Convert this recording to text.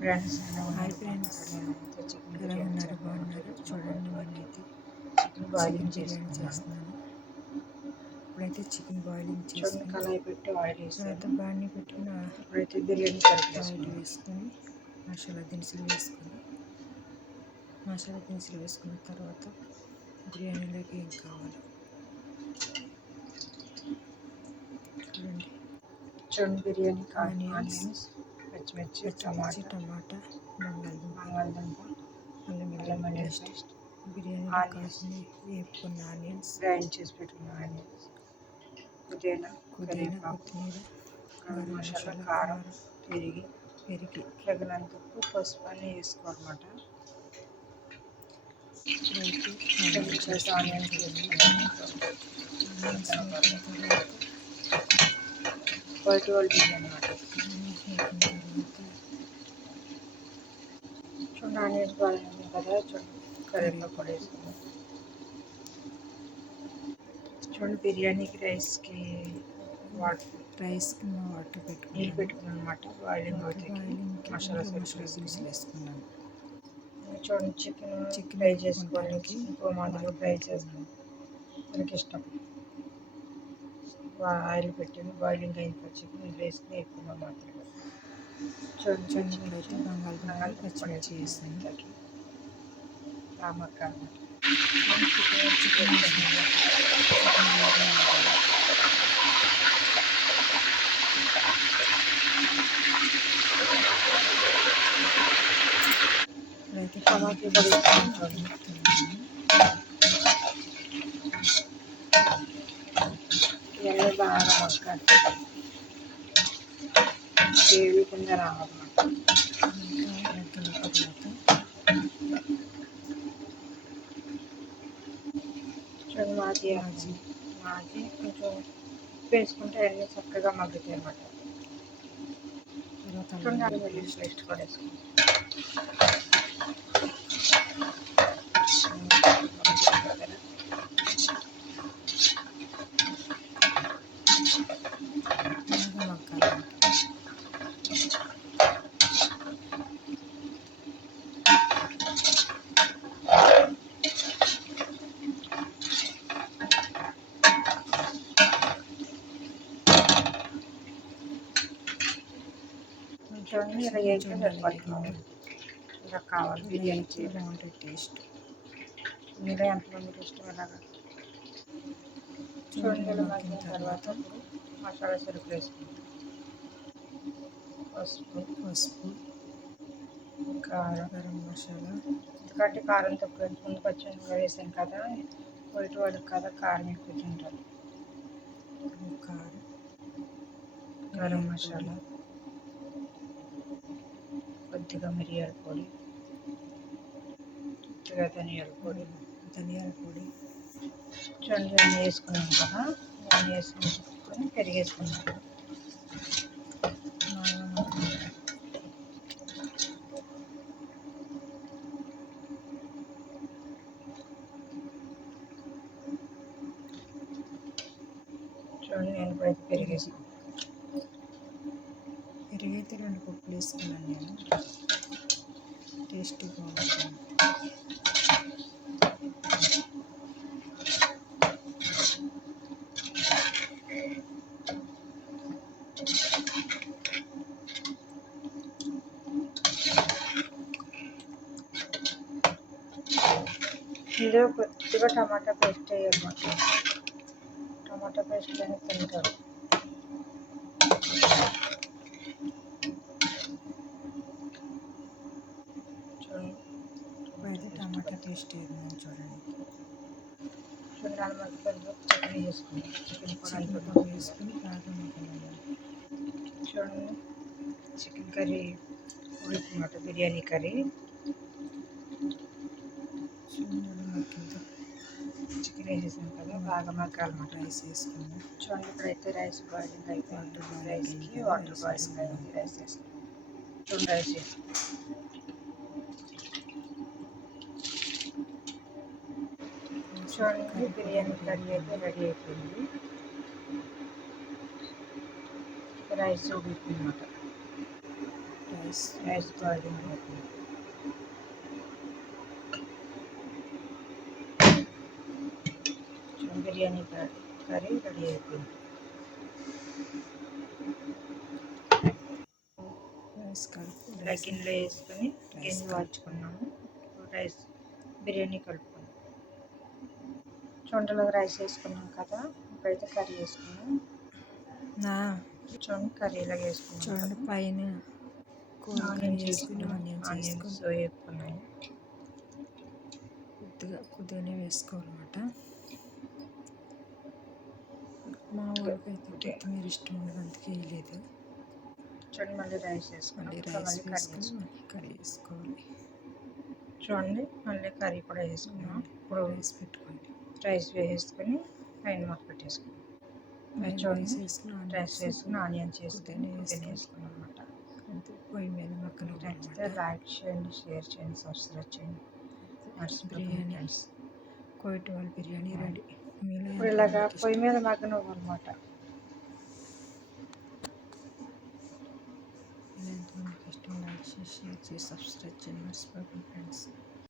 Friends hi friends, chicken ఎలా బిర్యానీ ఉన్నారు? చేద్దాం బాగున్నారు? చూడండి, నేనైతే చికెన్ బాయిలింగ్ చికెన్ బిర్యానీ చేసుకున్నాను. చేస్తున్నాను. ఇప్పుడైతే చికెన్ బాయిలింగ్ చూడండి, చేసుకుని కళాయి పెట్టి ఆయిల్ తర్వాత వేసాను. బాణీ పెట్టుకుని ఇప్పుడైతే బిర్యానీ సరుకులు ఆయిల్ వేసుకున్నాను. వేసుకొని మసాలా దినుసులు వేసుకున్న తర్వాత బిర్యానీలోకి ఏం కావాలో చూడండి, బిర్యానీ ఆనియన్స్, పచ్చిమిర్చి, పచ్చిమిర్చి, టమాటా, బంగాళదుంప, బంగాళదుంప, అల్లం అల్లం వెల్లుల్లి వెల్లుల్లి పేస్ట్, పేస్ట్, బిర్యానీలో ఆనియన్స్, కాసిన వేపుకున్న ఆనియన్స్, గ్రైండ్ చేసి పెట్టుకున్న ఆనియన్స్, పుదీనా, పుదీనా, కరివేపాకు, కొత్తిమీర, గరం గరం మసాలా, మసాలా, కారం, కారం, పెరిగి తగినంత ఉప్పు, పసుపు అన్నీ వేసుకోవాలన్నమాట. ఇప్పుడైతే ఆనియన్ ఇప్పుడైతే చేస్తున్నాను. ఆనియన్స్ చూడండి, వేసుకున్నాను. ఆనియన్స్ వేగిన తర్వాత వైట్ వాల్ బిర్యానీ అన్నమాట. ఆనియన్స్ వేగిన తర్వాత చూడండి, ఆనియన్స్ బాగా వేగినాయి కదా. చూడండి, కరివేపాకు కూడా వేసుకున్నాం. చూడండి, బిర్యానీకి రైస్కి రైస్కి వాటర్ నీళ్ళు పెట్టుకున్నాను. పెట్టుకున్నాను అనమాట. బాయిలింగ్ వాటర్ అవుతాయి. బాయిలింగ్కి మసాలా మసాలా సరుకులు దినుసులు వేసుకున్నాను. చూడండి, చికెన్ చికెన్ ఫ్రై చేసుకోవాలి. వేపుకోవడానికి చికెన్ మాదిరిగా ఆయిల్ ఫ్రై పెట్టుకున్నాను. చేసుకోవాలి. మనకి ఇష్టం. ఆయిల్ పెట్టింది బాయిలింగ్ అయిన తర్వాత చికెన్ వేసుకుని వేపుకున్నాం మాత్రమే. చూడండి, పచ్చిమిర్చి, ఇప్పుడైతే బంగాళదుంపలు, బంగాళదుంప కూడా పచ్చిమిర్చి వేసుకున్నాం. వేసాను. ఇంతకి రామక్క అన్నమాట. చికెన్ మసాలా, చికెన్ బాగా వేగాలి. ఇప్పుడైతే టమాటా వేసుకుని కలుపుతున్నాను. ఇవన్నీ బాగా మగ్గాలి. గ్రేవీ కింద రావాలన్నమాట. ఇంకా మగ్గిన తర్వాత చూడండి, మాజీ కొంచెం వేసుకుంటే అన్నీ చక్కగా మగ్గుతాయి అన్నమాట. తర్వాత అల్లం చూడండి, అల్లం వెల్లుల్లి వెల్లుల్లి పేస్ట్ కూడా వేసుకుంటాం. బాగా మగ్గాలన్నమాట. చూడండి, ఇలా వేగితే సరిపోతుంది. ఇలా కావాలి ఇలా బిర్యానీ అయితే చేయడం. బాగుంటుంది టేస్ట్. మీలో ఎంతమందికి ఇష్టం ఇలాగా? చూడండి, చూడండి, ఇలా ఇలా మగ్గిన మగ్గిన తర్వాత తర్వాత ఇప్పుడు మసాలా సరుకులు వేసుకుంటాం. పసుపు, కారం, గరం మసాలా, ఎందుకంటే కారం తక్కువ ముందు పచ్చిమిరపకాయ వేసాను కదా. వైట్ వాళ్ళకి కదా కారం ఎక్కువ తింటారు. కారం, గరం మిరియాల పొడి, మసాలా, కొద్దిగా మిరియాల పొడి, కొద్దిగా ధనియాల పొడి. చూడండి, అన్నీ వేసుకున్నాం కదా. అన్నీ వేసుకొని పెరిగేసుకున్నాం. బాగా మగ్గాలి. చూడండి, నేను ఇప్పుడైతే పెరిగేసుకున్నాను. పెరుగైతే 2 కప్పులు వేసుకున్నాను నేను. టేస్టీగా ఉంటుంది. ఇందులో కొద్దిగా టమాటా పేస్ట్ వేయాలన్నమాట. టమాటా పేస్ట్ అనేది తింటారు. చూడండి, ఇప్పుడైతే టమాటా పేస్ట్ వేద్దాం. చూడండి, చూడండి, అల్లం చికెన్ వేసుకున్నాం. చికెన్ కూడా చికెన్ అంతా కూడా వేసుకొని బాగా మగ్గనివ్వాలి. చూడండి, చికెన్ కర్రీ ఉడికినమాట. బిర్యానీ కర్రీ చూడండి, అలా మగ్గిందో. చికెన్ వేసేసాం కదా, బాగా మగ్గాలన్నమాట. రైస్ వేసుకున్నాం. చూడండి, ఇప్పుడైతే రైస్ బాయిలింగ్ అయిపోయింది. వాటర్ బాయిలింగ్ అయింది రైస్కి కదా, వాటర్ రైస్ బాయిలింగ్ వేసుకున్నాం. అయింది. రైస్ వేసుకున్నాం. చూడండి, రైస్ వేసుకున్నాం. చూడండి, బిర్యానీ కర్రీ అయితే రెడీ అయిపోయింది. రైస్ ఉడుకుతుందన్నమాట. రైస్ బాయిల్ అయిపోయింది. బిర్యానీ కర్రీ రెడీ అయిపోయింది. రైస్ కలుపు ఇలా గిన్నెలో వేసుకొని గిన్నె వాల్చుకున్నాము. రైస్ బిర్యానీ కలుపుకున్నాం. చూడండి రైస్ వేసుకున్నాం కదా, ఇప్పుడైతే కర్రీ వేసుకున్నాం. చూడండి కర్రీ ఇలాగ వేసుకున్నాం. చూడండి పైన ఆనియన్స్ వేసుకున్నాం. ఆనియన్స్ వేసుకున్నాయి. కొద్దిగానే వేసుకోవాలన్నమాట. మా వాళ్ళకైతే కొత్తిమీర ఇష్టం ఉండదు, అందుకే వేయలేదు. చూడండి మళ్ళీ రైస్ వేసుకున్నాం. మళ్ళీ కర్రీ వేసుకోవాలి. చూడండి మళ్ళీ కర్రీ కూడా వేసుకున్నాం. ఇప్పుడు రైస్ పెట్టుకోండి. రైస్ వేసుకొని పైన మొక్క పెట్టేసుకున్నాం. చూడండి రైస్ వేసుకుని ఆనియన్స్ వేసుకొని వేసుకున్నాం అన్నమాట. పొయ్యి మీద మక్కన నచ్చితే లైక్ చేయండి, షేర్ చేయండి, సబ్స్క్రైబ్ చేయండి. బిర్యానీ కోయిట్ వాళ్ళ బిర్యానీ రెడీ. ఇప్పుడు ఇలాగా పొయ్యి మీద మగ్గనివ్వాలన్నమాట. ఎంతమందికి ఇష్టం లైక్ చేసి షేర్ చేసి సబ్స్క్రైబ్ చేయండి మర్చిపోకండి ఫ్రెండ్స్.